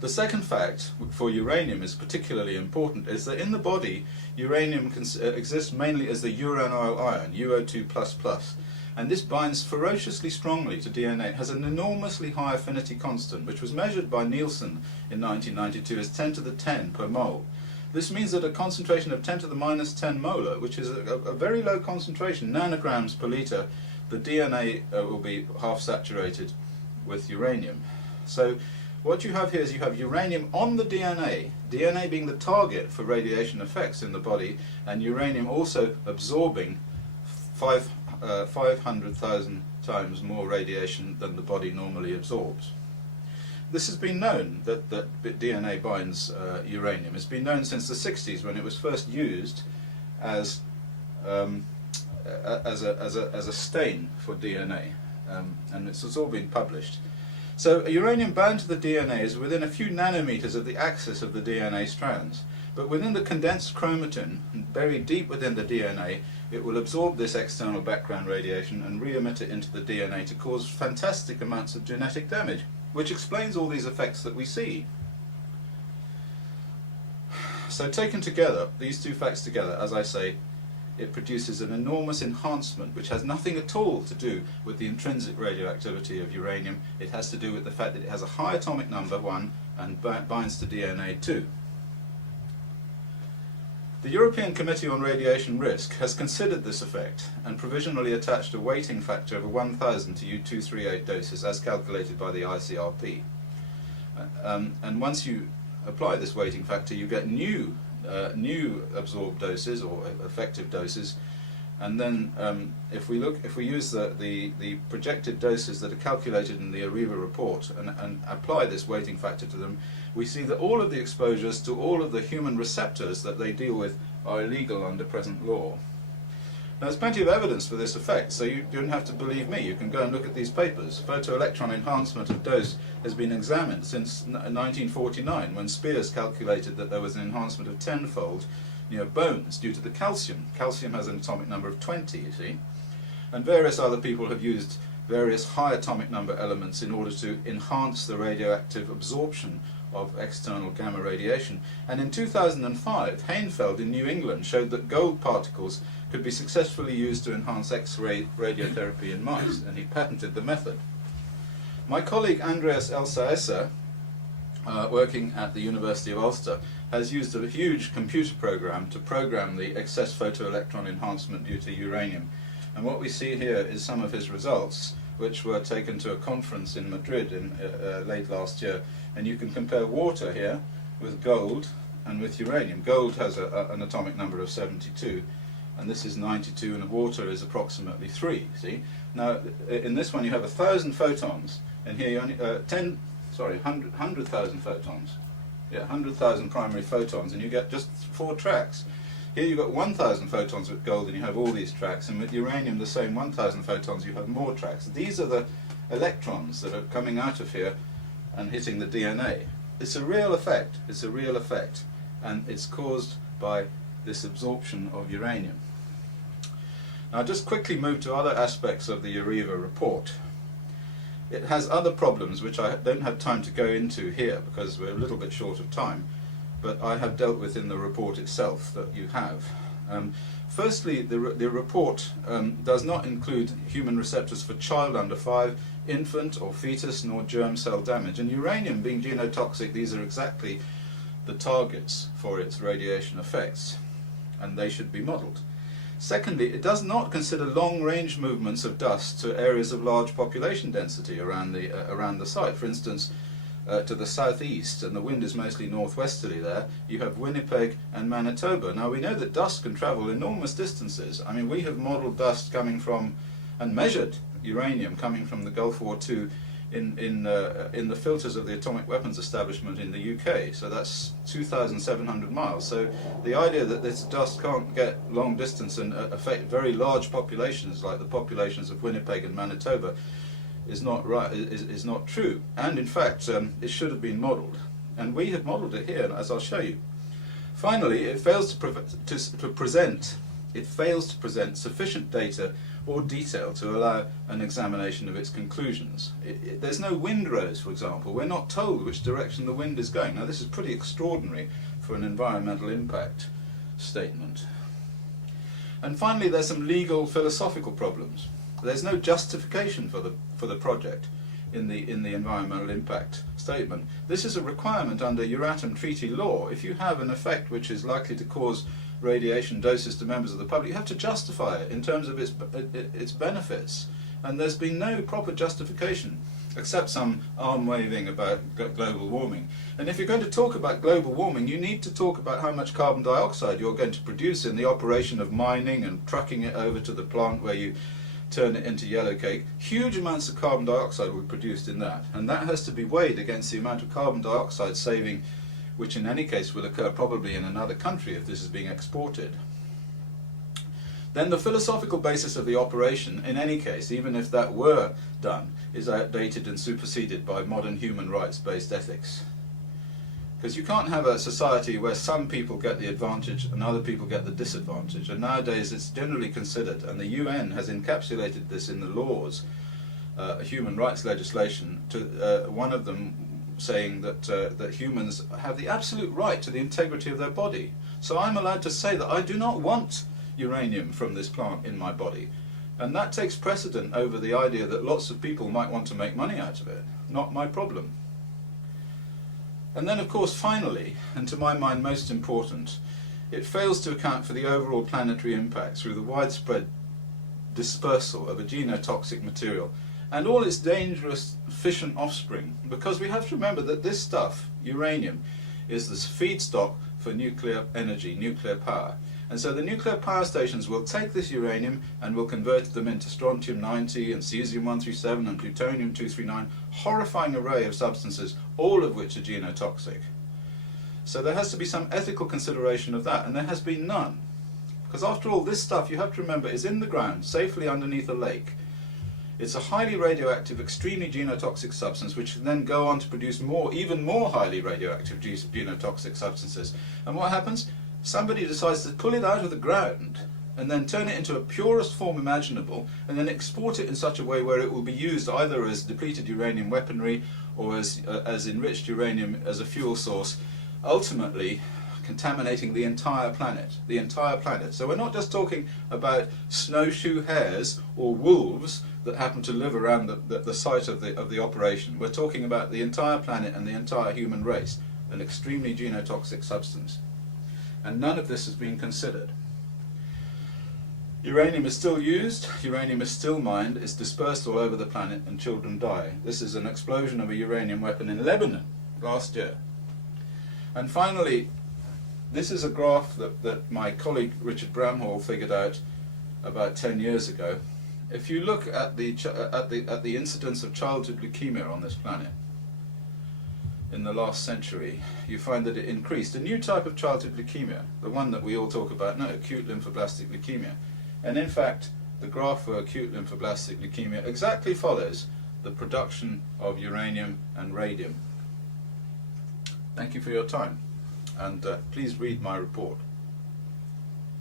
The second fact for uranium is particularly important, is that in the body uranium exists mainly as the uranyl ion, UO2++, and this binds ferociously strongly to DNA. It has an enormously high affinity constant, which was measured by Nielsen in 1992 as 10 to the 10 per mole. This means that a concentration of 10 to the minus 10 molar, which is a very low concentration, nanograms per litre, the DNA will be half saturated with uranium. So what you have here is you have uranium on the DNA, DNA being the target for radiation effects in the body, and uranium also absorbing 500,000 times more radiation than the body normally absorbs. This has been known, that DNA binds uranium. It's been known since the 60s, when it was first used as a stain for DNA, and it's all been published. So uranium bound to the DNA is within a few nanometers of the axis of the DNA strands, but within the condensed chromatin, buried deep within the DNA, it will absorb this external background radiation and re-emit it into the DNA to cause fantastic amounts of genetic damage, which explains all these effects that we see. So taken together, these two facts together, as I say, it produces an enormous enhancement which has nothing at all to do with the intrinsic radioactivity of uranium. It has to do with the fact that it has a high atomic number, 1, and binds to DNA, 2. The European Committee on Radiation Risk has considered this effect and provisionally attached a weighting factor of 1,000 to U-238 doses as calculated by the ICRP. And once you apply this weighting factor, you get new absorbed doses, or effective doses, and then if we use the projected doses that are calculated in the Areva report and apply this weighting factor to them, we see that all of the exposures to all of the human receptors that they deal with are illegal under present law. Now, there's plenty of evidence for this effect, so you don't have to believe me. You can go and look at these papers. Photoelectron enhancement of dose has been examined since 1949, when Spears calculated that there was an enhancement of 10-fold near bones due to the calcium. Calcium has an atomic number of 20, you see. And various other people have used various high atomic number elements in order to enhance the radioactive absorption of external gamma radiation. And in 2005, Hainfeld in New England showed that gold particles could be successfully used to enhance X-ray radiotherapy in mice, and he patented the method. My colleague Andreas Elsaesser, working at the University of Ulster, has used a huge computer program to program the excess photoelectron enhancement due to uranium. And what we see here is some of his results, which were taken to a conference in Madrid in late last year. And you can compare water here with gold and with uranium. Gold has an atomic number of 72, and this is 92, and water is approximately 3, see? Now, in this one you have 1,000 photons, and here you only, 100,000 photons. Yeah, 100,000 primary photons, and you get just 4 tracks. Here you've got 1,000 photons with gold, and you have all these tracks, and with uranium the same 1,000 photons, you have more tracks. These are the electrons that are coming out of here and hitting the DNA. It's a real effect, and it's caused by this absorption of uranium. Now, I'll just quickly move to other aspects of the Areva report. It has other problems which I don't have time to go into here because we're a little bit short of time, but I have dealt with in the report itself that you have. Firstly, the report does not include human receptors for child under 5, infant or fetus, nor germ cell damage. And uranium being genotoxic, these are exactly the targets for its radiation effects, and they should be modelled. Secondly, it does not consider long-range movements of dust to areas of large population density around the site. For instance, to the southeast, and the wind is mostly northwesterly there, you have Winnipeg and Manitoba. Now, we know that dust can travel enormous distances. I mean, we have modelled dust coming from, and measured uranium coming from the Gulf War II in the filters of the atomic weapons establishment in the UK. So that's 2,700 miles. So the idea that this dust can't get long distance and affect very large populations like the populations of Winnipeg and Manitoba is not right. Is not true. And in fact, it should have been modelled, and we have modelled it here, as I'll show you. Finally, it fails to present sufficient data or detail to allow an examination of its conclusions. There's no windrows, for example. We're not told which direction the wind is going. Now, this is pretty extraordinary for an environmental impact statement. And finally, there's some legal philosophical problems. There's no justification for the project in the environmental impact statement. This is a requirement under Euratom Treaty law. If you have an effect which is likely to cause radiation doses to members of the public, you have to justify it in terms of its benefits. And there's been no proper justification, except some arm waving about global warming. And if you're going to talk about global warming, you need to talk about how much carbon dioxide you're going to produce in the operation of mining and trucking it over to the plant where you turn it into yellow cake. Huge amounts of carbon dioxide were produced in that, and that has to be weighed against the amount of carbon dioxide saving, which in any case will occur probably in another country if this is being exported. Then the philosophical basis of the operation, in any case, even if that were done, is outdated and superseded by modern human rights-based ethics. Because you can't have a society where some people get the advantage and other people get the disadvantage. And nowadays it's generally considered, and the UN has encapsulated this in the laws, human rights legislation, to one of them saying that humans have the absolute right to the integrity of their body. So I'm allowed to say that I do not want uranium from this plant in my body. And that takes precedent over the idea that lots of people might want to make money out of it. Not my problem. And then, of course, finally, and to my mind most important, it fails to account for the overall planetary impact through the widespread dispersal of a genotoxic material and all its dangerous fission offspring, because we have to remember that this stuff, uranium, is the feedstock for nuclear energy, nuclear power. And so the nuclear power stations will take this uranium and will convert them into strontium-90 and cesium-137 and plutonium-239, horrifying array of substances, all of which are genotoxic. So there has to be some ethical consideration of that, and there has been none. Because after all, this stuff, you have to remember, is in the ground, safely underneath a lake. It's a highly radioactive, extremely genotoxic substance, which can then go on to produce even more highly radioactive genotoxic substances. And what happens? Somebody decides to pull it out of the ground and then turn it into a purest form imaginable and then export it in such a way where it will be used either as depleted uranium weaponry or as enriched uranium as a fuel source, ultimately contaminating the entire planet. The entire planet. So we're not just talking about snowshoe hares or wolves that happen to live around the site of the operation. We're talking about the entire planet and the entire human race, an extremely genotoxic substance. And none of this has been considered. Uranium is still used, uranium is still mined, it's dispersed all over the planet and children die. This is an explosion of a uranium weapon in Lebanon last year. And finally, this is a graph that my colleague Richard Bramhall figured out about 10 years ago. If you look at the incidence of childhood leukemia on this planet, in the last century, you find that it increased. A new type of childhood leukemia, the one that we all talk about now, acute lymphoblastic leukemia. And in fact, the graph for acute lymphoblastic leukemia exactly follows the production of uranium and radium. Thank you for your time, and please read my report.